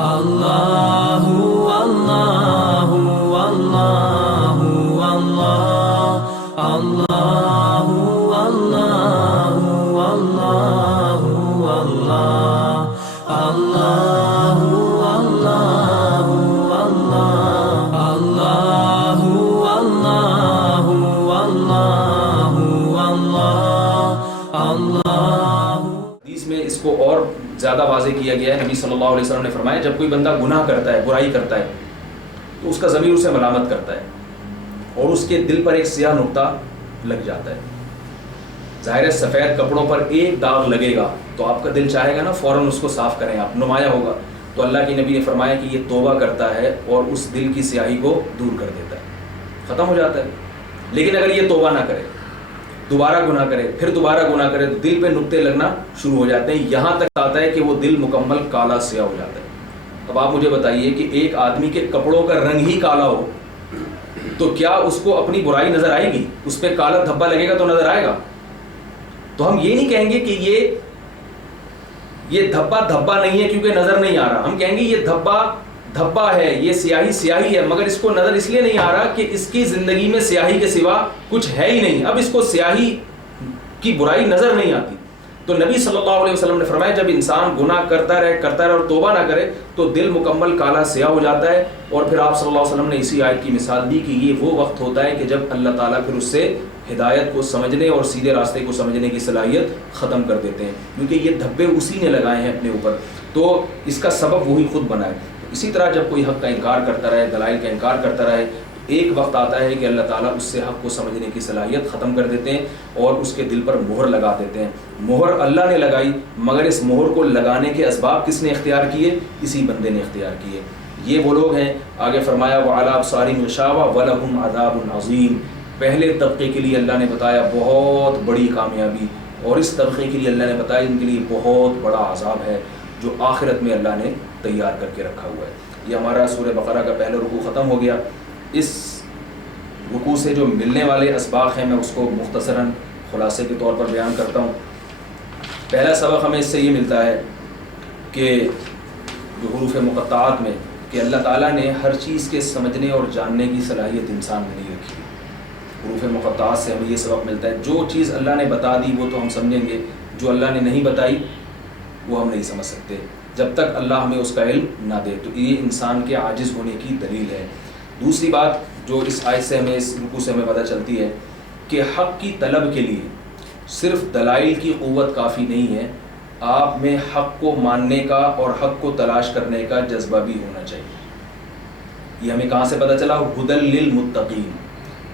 اللہ اللہ اللہ اللہ اللہ اللہ اللہ اللہ اللہ اللہ اللہ اللہ۔ حدیث میں اس کو اور زیادہ واضح کیا گیا ہے۔ نبی صلی اللہ علیہ وسلم نے فرمایا جب کوئی بندہ گناہ کرتا ہے، برائی کرتا ہے، تو اس کا ضمیر اسے ملامت کرتا ہے اور اس کے دل پر ایک سیاہ نقطہ لگ جاتا ہے۔ ظاہر ہے سفید کپڑوں پر ایک داغ لگے گا تو آپ کا دل چاہے گا نا فوراً اس کو صاف کریں، آپ نمایاں ہوگا۔ تو اللہ کے نبی نے فرمایا کہ یہ توبہ کرتا ہے اور اس دل کی سیاہی کو دور کر دیتا ہے، ختم ہو جاتا ہے۔ لیکن اگر یہ توبہ نہ کرے، دوبارہ گناہ کرے، پھر دوبارہ گناہ کرے، تو دل پہ نقطے لگنا شروع ہو جاتے ہیں، یہاں تک آتا ہے کہ وہ دل مکمل کالا سیاہ ہو جاتا ہے۔ اب آپ مجھے بتائیے کہ ایک آدمی کے کپڑوں کا رنگ ہی کالا ہو تو کیا اس کو اپنی برائی نظر آئے گی؟ اس پہ کالا دھبا لگے گا تو نظر آئے گا؟ تو ہم یہ نہیں کہیں گے کہ یہ دھبا دھبا نہیں ہے کیونکہ نظر نہیں آ رہا، ہم کہیں گے یہ دھبا دھبا ہے، یہ سیاہی سیاہی ہے، مگر اس کو نظر اس لیے نہیں آ رہا کہ اس کی زندگی میں سیاہی کے سوا کچھ ہے ہی نہیں، اب اس کو سیاہی کی برائی نظر نہیں آتی۔ تو نبی صلی اللہ علیہ وسلم نے فرمایا جب انسان گناہ کرتا رہے اور توبہ نہ کرے تو دل مکمل کالا سیاہ ہو جاتا ہے۔ اور پھر آپ صلی اللہ علیہ وسلم نے اسی آیت کی مثال دی کہ یہ وہ وقت ہوتا ہے کہ جب اللہ تعالیٰ پھر اس سے ہدایت کو سمجھنے اور سیدھے راستے کو سمجھنے کی صلاحیت ختم کر دیتے ہیں، کیونکہ یہ دھبے اسی نے لگائے ہیں اپنے اوپر، تو اس کا سبب وہی خود بنا ہے۔ اسی طرح جب کوئی حق کا انکار کرتا رہے، دلائل کا انکار کرتا رہے، ایک وقت آتا ہے کہ اللہ تعالیٰ اس سے حق کو سمجھنے کی صلاحیت ختم کر دیتے ہیں اور اس کے دل پر مہر لگا دیتے ہیں۔ مہر اللہ نے لگائی، مگر اس مہر کو لگانے کے اسباب کس نے اختیار کیے؟ اسی بندے نے اختیار کیے۔ یہ وہ لوگ ہیں، آگے فرمایا وَعَلَىٰ أَبْصَارِهِمْ غِشَاوَةٌ وَلَهُمْ عَذَابٌ عَظِيمٌ۔ پہلے طبقے کے لیے اللہ نے بتایا بہت بڑی کامیابی، اور اس طبقے کے لیے اللہ نے بتایا ان کے لیے بہت بڑا عذاب ہے جو آخرت میں اللہ نے تیار کر کے رکھا ہوا ہے۔ یہ ہمارا سورہ بقرہ کا پہلا رکوع ختم ہو گیا۔ اس رکوع سے جو ملنے والے اسباق ہیں میں اس کو مختصراً خلاصے کے طور پر بیان کرتا ہوں۔ پہلا سبق ہمیں اس سے یہ ملتا ہے کہ جو حروف مقطعات میں کہ اللہ تعالیٰ نے ہر چیز کے سمجھنے اور جاننے کی صلاحیت انسان میں نہیں رکھی۔ حروف مقطعات سے ہمیں یہ سبق ملتا ہے جو چیز اللہ نے بتا دی وہ تو ہم سمجھیں گے، جو اللہ نے نہیں بتائی وہ ہم نہیں سمجھ سکتے جب تک اللہ ہمیں اس کا علم نہ دے، تو یہ انسان کے عاجز ہونے کی دلیل ہے۔ دوسری بات جو اس آیت سے ہمیں، اس رکوع سے ہمیں پتہ چلتی ہے کہ حق کی طلب کے لیے صرف دلائل کی قوت کافی نہیں ہے، آپ میں حق کو ماننے کا اور حق کو تلاش کرنے کا جذبہ بھی ہونا چاہیے۔ یہ ہمیں کہاں سے پتہ چلا؟ ہدی للمتقین،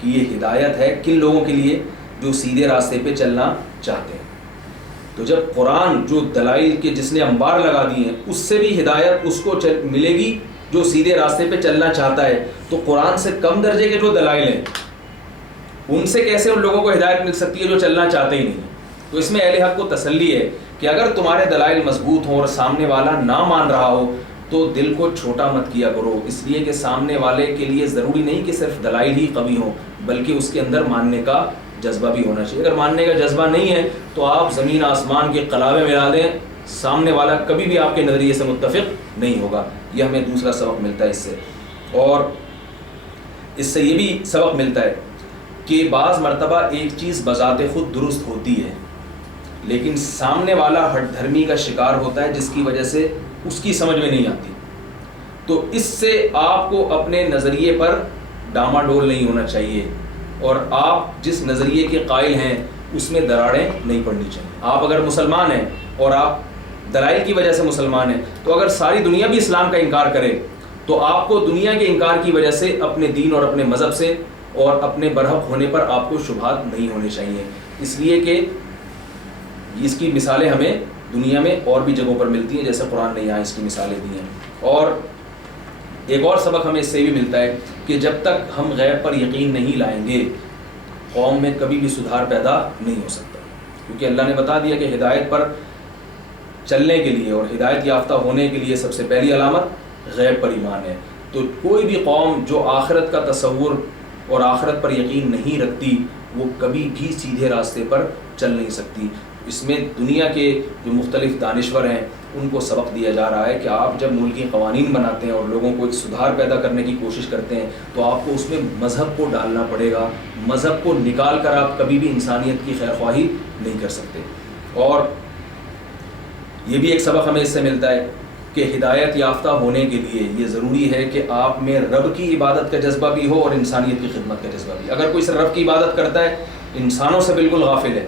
کہ یہ ہدایت ہے کن لوگوں کے لیے؟ جو سیدھے راستے پہ چلنا چاہتے ہیں۔ تو جب قرآن جو دلائل کے جس نے انبار لگا دی ہیں اس سے بھی ہدایت اس کو ملے گی جو سیدھے راستے پہ چلنا چاہتا ہے، تو قرآن سے کم درجے کے جو دلائل ہیں ان سے کیسے ان لوگوں کو ہدایت مل سکتی ہے جو چلنا چاہتے ہی نہیں؟ تو اس میں اہل حق کو تسلی ہے کہ اگر تمہارے دلائل مضبوط ہوں اور سامنے والا نہ مان رہا ہو تو دل کو چھوٹا مت کیا کرو، اس لیے کہ سامنے والے کے لیے ضروری نہیں کہ صرف دلائل ہی قوی ہوں بلکہ اس کے اندر ماننے کا جذبہ بھی ہونا چاہیے۔ اگر ماننے کا جذبہ نہیں ہے تو آپ زمین آسمان کے قلابے ملا دیں، سامنے والا کبھی بھی آپ کے نظریے سے متفق نہیں ہوگا۔ یہ ہمیں دوسرا سبق ملتا ہے اس سے۔ اور اس سے یہ بھی سبق ملتا ہے کہ بعض مرتبہ ایک چیز بذات خود درست ہوتی ہے لیکن سامنے والا ہٹ دھرمی کا شکار ہوتا ہے جس کی وجہ سے اس کی سمجھ میں نہیں آتی، تو اس سے آپ کو اپنے نظریے پر ڈاما ڈول نہیں ہونا چاہیے، اور آپ جس نظریے کے قائل ہیں اس میں دراڑیں نہیں پڑنی چاہیے۔ آپ اگر مسلمان ہیں اور آپ دلائل کی وجہ سے مسلمان ہیں تو اگر ساری دنیا بھی اسلام کا انکار کرے تو آپ کو دنیا کے انکار کی وجہ سے اپنے دین اور اپنے مذہب سے اور اپنے برحق ہونے پر آپ کو شبہات نہیں ہونے چاہیے، اس لیے کہ اس کی مثالیں ہمیں دنیا میں اور بھی جگہوں پر ملتی ہیں جیسے قرآن نے یہاں اس کی مثالیں دی ہیں۔ اور ایک اور سبق ہمیں اس سے بھی ملتا ہے کہ جب تک ہم غیب پر یقین نہیں لائیں گے قوم میں کبھی بھی سدھار پیدا نہیں ہو سکتا، کیونکہ اللہ نے بتا دیا کہ ہدایت پر چلنے کے لیے اور ہدایت یافتہ ہونے کے لیے سب سے پہلی علامت غیب پر ایمان ہے۔ تو کوئی بھی قوم جو آخرت کا تصور اور آخرت پر یقین نہیں رکھتی وہ کبھی بھی سیدھے راستے پر چل نہیں سکتی۔ اس میں دنیا کے جو مختلف دانشور ہیں ان کو سبق دیا جا رہا ہے کہ آپ جب ملکی قوانین بناتے ہیں اور لوگوں کو ایک سدھار پیدا کرنے کی کوشش کرتے ہیں تو آپ کو اس میں مذہب کو ڈالنا پڑے گا. مذہب کو نکال کر آپ کبھی بھی انسانیت کی خیر خواہی نہیں کر سکتے. اور یہ بھی ایک سبق ہمیں اس سے ملتا ہے کہ ہدایت یافتہ ہونے کے لیے یہ ضروری ہے کہ آپ میں رب کی عبادت کا جذبہ بھی ہو اور انسانیت کی خدمت کا جذبہ بھی. اگر کوئی صرف رب کی عبادت کرتا ہے، انسانوں سے بالکل غافل ہے،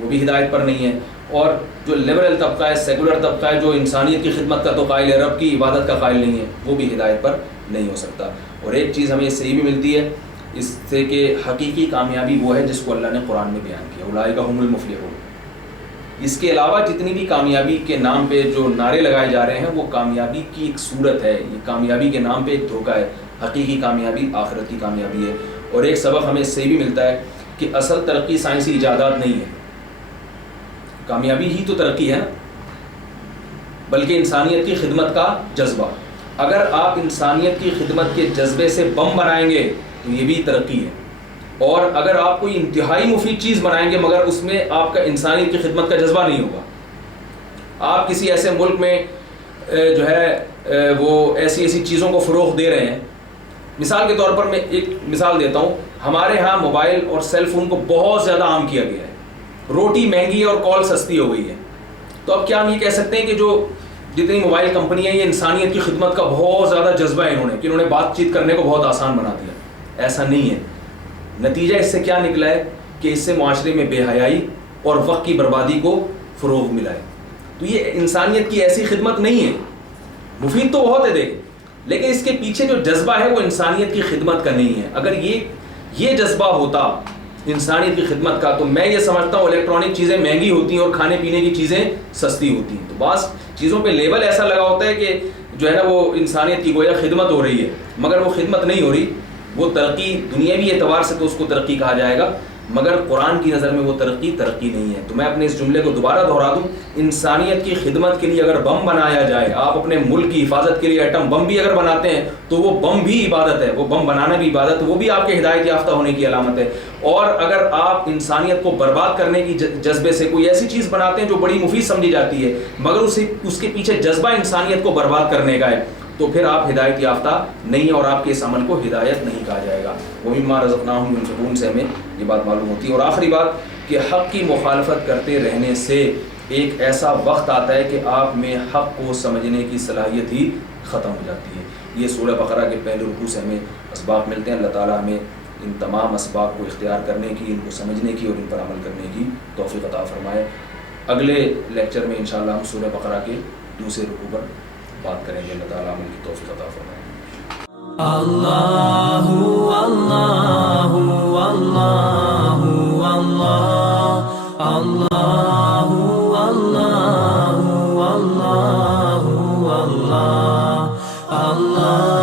وہ بھی ہدایت پر نہیں ہے. اور جو لبرل طبقہ ہے، سیکولر طبقہ ہے، جو انسانیت کی خدمت کا تو قائل ہے، رب کی عبادت کا قائل نہیں ہے، وہ بھی ہدایت پر نہیں ہو سکتا. اور ایک چیز ہمیں اس سے یہ بھی ملتی ہے اس سے کہ حقیقی کامیابی وہ ہے جس کو اللہ نے قرآن میں بیان کیا، اولئک هم المفلحون. اس کے علاوہ جتنی بھی کامیابی کے نام پہ جو نعرے لگائے جا رہے ہیں وہ کامیابی کی ایک صورت ہے، یہ کامیابی کے نام پہ ایک دھوکہ ہے. حقیقی کامیابی آخرت کی کامیابی ہے. اور ایک سبق ہمیں اس سے بھی ملتا ہے کہ اصل ترقی سائنسی ایجادات نہیں ہے، کامیابی ہی تو ترقی ہے نا، بلکہ انسانیت کی خدمت کا جذبہ. اگر آپ انسانیت کی خدمت کے جذبے سے بم بنائیں گے تو یہ بھی ترقی ہے. اور اگر آپ کوئی انتہائی مفید چیز بنائیں گے مگر اس میں آپ کا انسانیت کی خدمت کا جذبہ نہیں ہوگا، آپ کسی ایسے ملک میں جو ہے وہ ایسی چیزوں کو فروغ دے رہے ہیں. مثال کے طور پر میں ایک مثال دیتا ہوں، ہمارے ہاں موبائل اور سیل فون کو بہت زیادہ عام کیا گیا ہے، روٹی مہنگی ہے اور کال سستی ہو گئی ہے. تو اب کیا ہم یہ کہہ سکتے ہیں کہ جو جتنی موبائل کمپنی ہیں یہ انسانیت کی خدمت کا بہت زیادہ جذبہ ہے کہ انہوں نے بات چیت کرنے کو بہت آسان بنا دیا؟ ایسا نہیں ہے. نتیجہ اس سے کیا نکلا ہے کہ اس سے معاشرے میں بے حیائی اور وقت کی بربادی کو فروغ ملا ہے. تو یہ انسانیت کی ایسی خدمت نہیں ہے. مفید تو بہت ہے دیکھ، لیکن اس کے پیچھے جو جذبہ ہے وہ انسانیت کی خدمت کا نہیں ہے. اگر یہ جذبہ ہوتا انسانیت کی خدمت کا تو میں یہ سمجھتا ہوں الیکٹرانک چیزیں مہنگی ہوتی ہیں اور کھانے پینے کی چیزیں سستی ہوتی ہیں. تو بعض چیزوں پہ لیبل ایسا لگا ہوتا ہے کہ جو ہے نا وہ انسانیت کی گویا خدمت ہو رہی ہے، مگر وہ خدمت نہیں ہو رہی، وہ ترقی دنیاوی اعتبار سے تو اس کو ترقی کہا جائے گا، مگر قرآن کی نظر میں وہ ترقی نہیں ہے. تو میں اپنے اس جملے کو دوبارہ دہرا دوں، انسانیت کی خدمت کے لیے اگر بم بنایا جائے، آپ اپنے ملک کی حفاظت کے لیے ایٹم بم بھی اگر بناتے ہیں تو وہ بم بھی عبادت ہے، وہ بم بنانا بھی عبادت ہے، وہ بھی آپ کے ہدایت یافتہ ہونے کی علامت ہے. اور اگر آپ انسانیت کو برباد کرنے کی جذبے سے کوئی ایسی چیز بناتے ہیں جو بڑی مفید سمجھی جاتی ہے مگر اس کے پیچھے جذبہ انسانیت کو برباد کرنے کا ہے، تو پھر آپ ہدایت یافتہ نہیں ہیں اور آپ کے اس عمل کو ہدایت نہیں کہا جائے گا. وَمِمَّا رَزَقْنَاهُمْ يُنْفِقُونَ سے ہمیں یہ بات معلوم ہوتی ہے. اور آخری بات کہ حق کی مخالفت کرتے رہنے سے ایک ایسا وقت آتا ہے کہ آپ میں حق کو سمجھنے کی صلاحیت ہی ختم ہو جاتی ہے. یہ سورہ بقرہ کے پہلے رکوع سے ہمیں اسباق ملتے ہیں. اللہ تعالیٰ ہمیں ان تمام اسباق کو اختیار کرنے کی، ان کو سمجھنے کی اور ان پر عمل کرنے کی توفیق عطا فرمائے. اگلے لیکچر میں انشاءاللہ ہم سورہ بقرہ کے دوسرے رکوع پر بات کریں گے. اللہ تعالیٰ عمل کی توفیق عطا فرمائے. اللہ اللہ اللہ اللہ اللہ اللہ اللہ اللہ اللہ